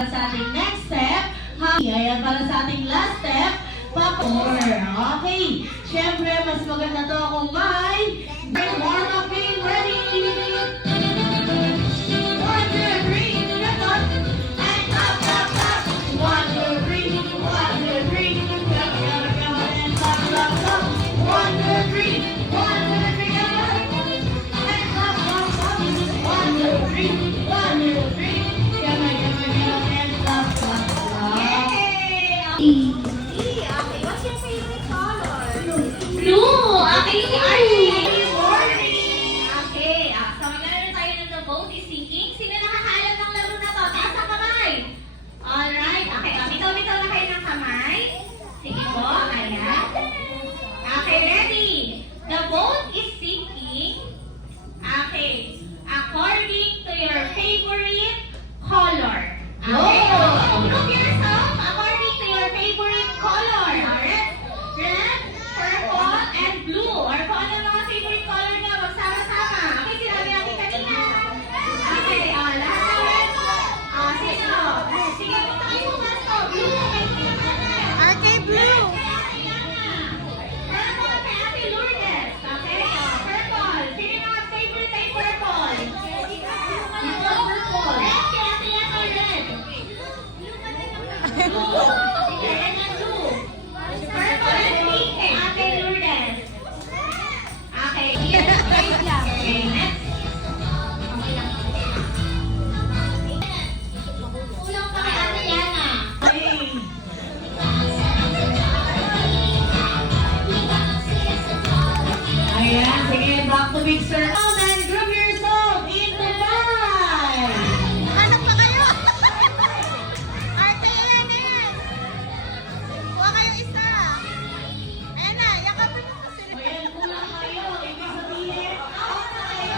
Sa ating next step, ayan para sa ating last step, okay. Siyempre, mas maganda to kung may warm-up game ready. 1, 2, 3, get up, and clap, clap, clap. 1, 2, 3, 1, 2, 3, clap, clap, clap, and clap, clap, clap. 1, 2, 3, 1, 2, 3, get up, and clap, clap, clap. 1, 2, 3, 1, 2, 3, get up, and clap, clap, clap. What's your favorite color? Blue! Okay, si Archie! Okay, so maglalaro tayo ng The Boat is Sinking. Sino nakakaalam ng laro na to? Taas ang kamay! Alright, okay. Bitaw-bitaw na kayo ng kamay. Sige po, ayan. Okay, ready? The boat is sinking. Okay, according to your favorite color. Okay, so group yourself according to your favorite color. Alright? Red, purple, and blue. Or kung ano mga favorite color niya, magsama-sama. Okay, sinabi natin kanina. Okay, lahat ng red. Sino? Sige, punta kayo pumas to. Blue, kay sino natin? Arte Blue! Purple, kay Ate Lourdes. Okay, purple. Sino yung mga favorite ay purple? Ito, purple. Red, kay Ate Yata, red. Blue. Sige, yan ang blue. Purple and pink kay Ate Lourdes. Okay, wait lang. Okay, next. Okay lang. Tulong pa kay Ate Yana. Ayan, sige, back to big circle and group yourself into 5. Hanap pa kayo! Arte, Enes! Kuha kayo isa! Ayan na, yakapin mo sila. Ayan, kulang kayo. Ibig sabihin, out na kayo.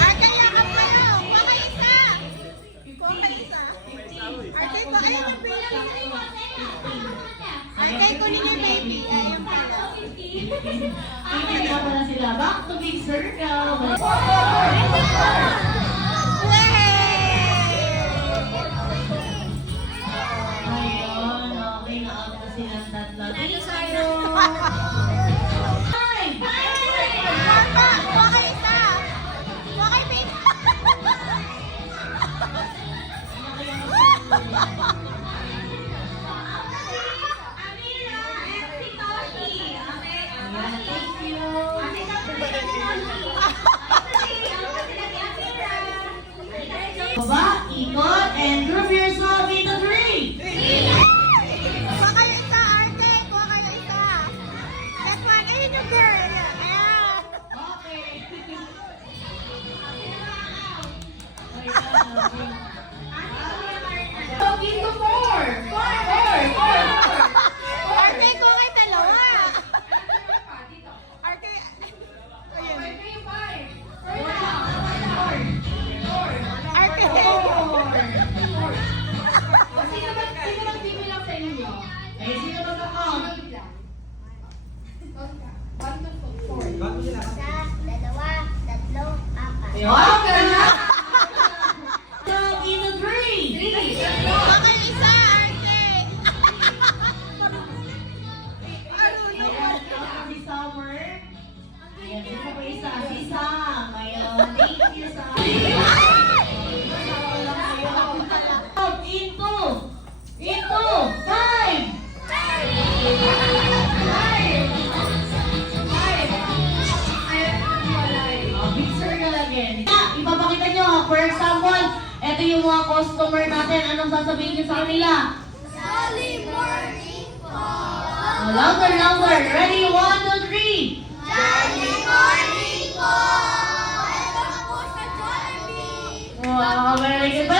Arte, yakap kayo! Kuha kayo isa! Kuha kayo isa! Arte, kuha kayo magbilang. Arte, kunin niyo baby. Ayun pala. Ayan na pala sila. Back to big circle. Ayun, okay, na-out na silang tatlo. Big circle. 5. Kuha pa! Kuha kayo isa! Kuha kayo baby. Amira and si Toshi. Okay, Ayan, thank you. Ate Toshi. Baba, ikot, and group yourself into 3. Kuha kayo isa, Arte! Kuha kayo isa! Next one, ayun yung girl! Ayan! Okay. Into 4. 4. Arte, kuha kayo dalawa! Arte, ayun. Arte! Eh, sino ba ka-count? Isa, dalawa, tatlo, apat. Okay na. Into 3. Kuha kayo isa, Arte! Ayan, si Summer. Ayan, sino pa isa? Si Sam. Ayan, thank you, Sam. Into 5. Big circle again. Ipapakita nyo, for example, ito yung mga customer natin. Anong sasabihin nyo sa kanila? Jolly morning po! Louder, louder. Ready? 1, 2, 3. Jolly morning po! Welcome po sa Jollibee! Wow, very good.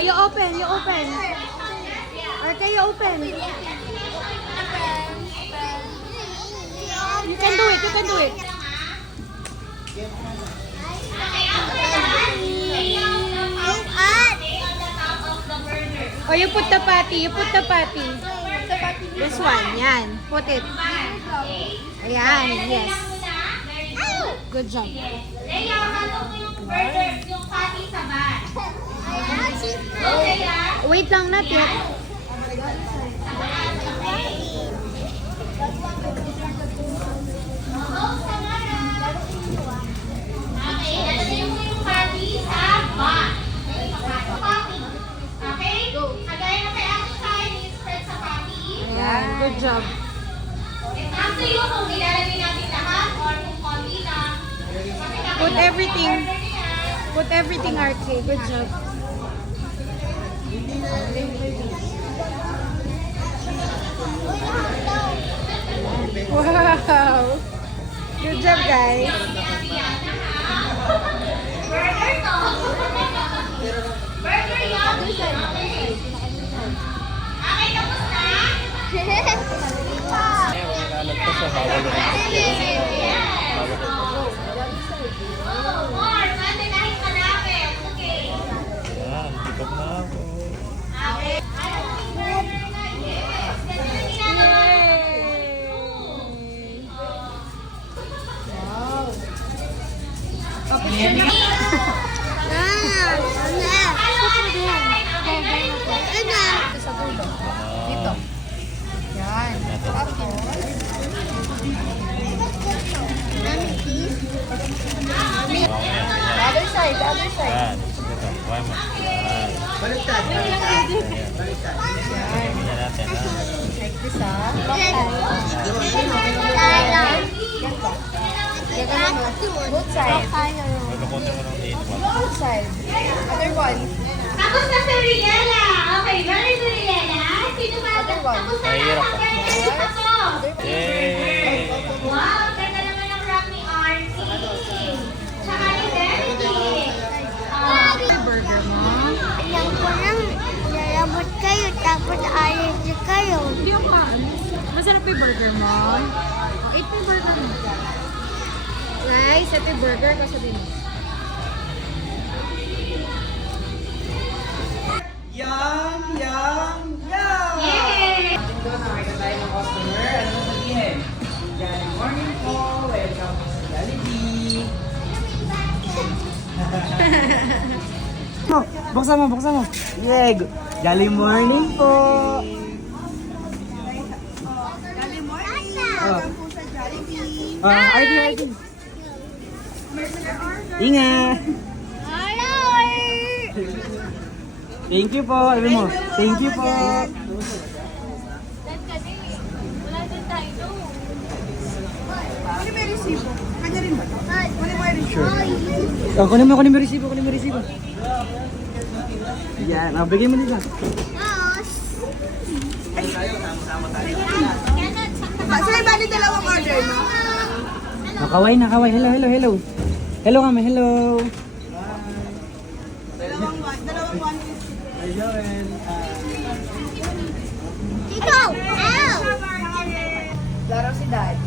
You open, you open. Arte, you open. You can do it, you can do it. Stay on the top of the burner. Oh, you put the patty, you put the patty. Burner This one, yan. Put it. Ayan, yes. Good job. Leia, halong mo yung burger, yung patty sa bag. Ayan, cheese Go, Leia. Wait lang, not yet. Okay, lalagay mo yung patty sa bag. Patty. Okay? Kagaya na kay Ate Shine, spread sa patty. Ayan, good job. It's up to you kung ilalagay natin lahat or kung konti lang. Put everything. Put everything, RK. Good job. Wow. Good job, guys. Burger to. Burger yun. Okay. Okay, tapos na? More, pwede kahit malapit. Okay. Yan, tikap na ako. Okay. Ayaw mo yung burger na? Yes. Ganun ang ginagawa. Dito. Yan. Other side, other side. Yan, ito, kuha mo. Yan. Baliktad. Tingnan natin, ha? Like this, ah. Both side. Lulukutin mo ng 8 Both side. Other one. Tapos na si Riela. Okay, ready si Riela? Sino ba? Other one. Tapos na Mahirap ang pa. burger ako. Yay! Wow, ganda naman ang wrap ni Artie. Tsaka ni Verity. Burger mo. Alam ko lang, lalabot kayo, tapos alis kayo. Hindi ako kaan. Masarap yung burger mo. Eat mo yung burger mo. Rice, ito yung burger ko sabihin mo. Yum, yum, yum! Yay! Ito, nakita tayo ng customer. Ano mo sabihin? Good morning po. Welcome po sa Jollibee. Buksan mo, buksan mo. Yay! Jolly morning po. Jolly morning! Welcome po sa Jollibee. Artie, Artie. Ingat! Hello! Thank you po. Ano mo? Thank you po. Kunin mo yung resibo. Kanya rin ba? Kunin mo yung resibo. Sure. Oh, kunin mo yung resibo, kunin mo yung resibo. Yan, bigay mo nila. Sila yung bali dalawang order, no? Nakaway, nakaway. Hello, hello, hello. Hello kami, hello. Dalawang 150. Ikaw! Ow! Laro si Daddy.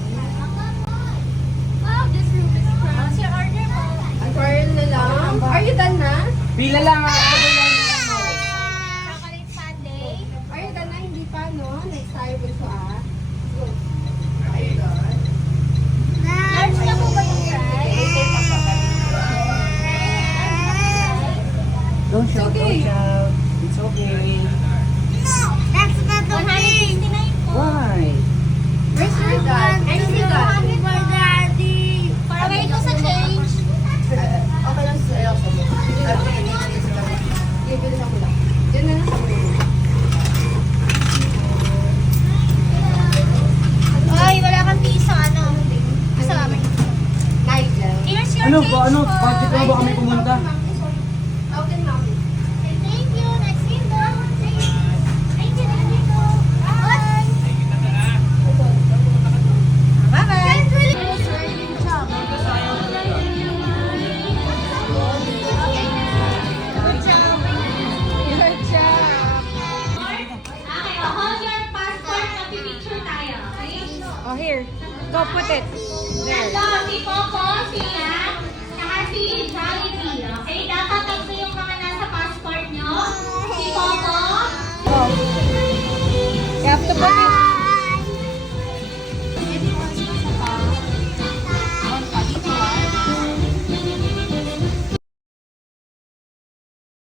Wow, this room is crowded. What's your order mo? Aquarium na lang. Are you done na? Pila lang. Chocolate sundae. Are you done na? Hindi pa, no? Next tayo po ito, ah. Large na po ba yung fries? Don't shout, don't shout. It's okay. That's not the thing. 169 po. Why? Where's your dad? I see that. For daddy. Para ito sa change. Okay lang sa'yo. Ibilis ako lang. Yun na lang sa mga. Ay, wala kang piso, ano? Asa kami? Nigel. Here's your Ano change ba? Ano? po. Party ko ba kami pumunta? Okay, mami. Thank you. Next window. Thank you. Bye. Bye-bye! Good job! Okay, hold your passport. Picture tayo. Okay? Oh, here. Go put it. There. Ito, si Coco, si Yan, saka si Jolly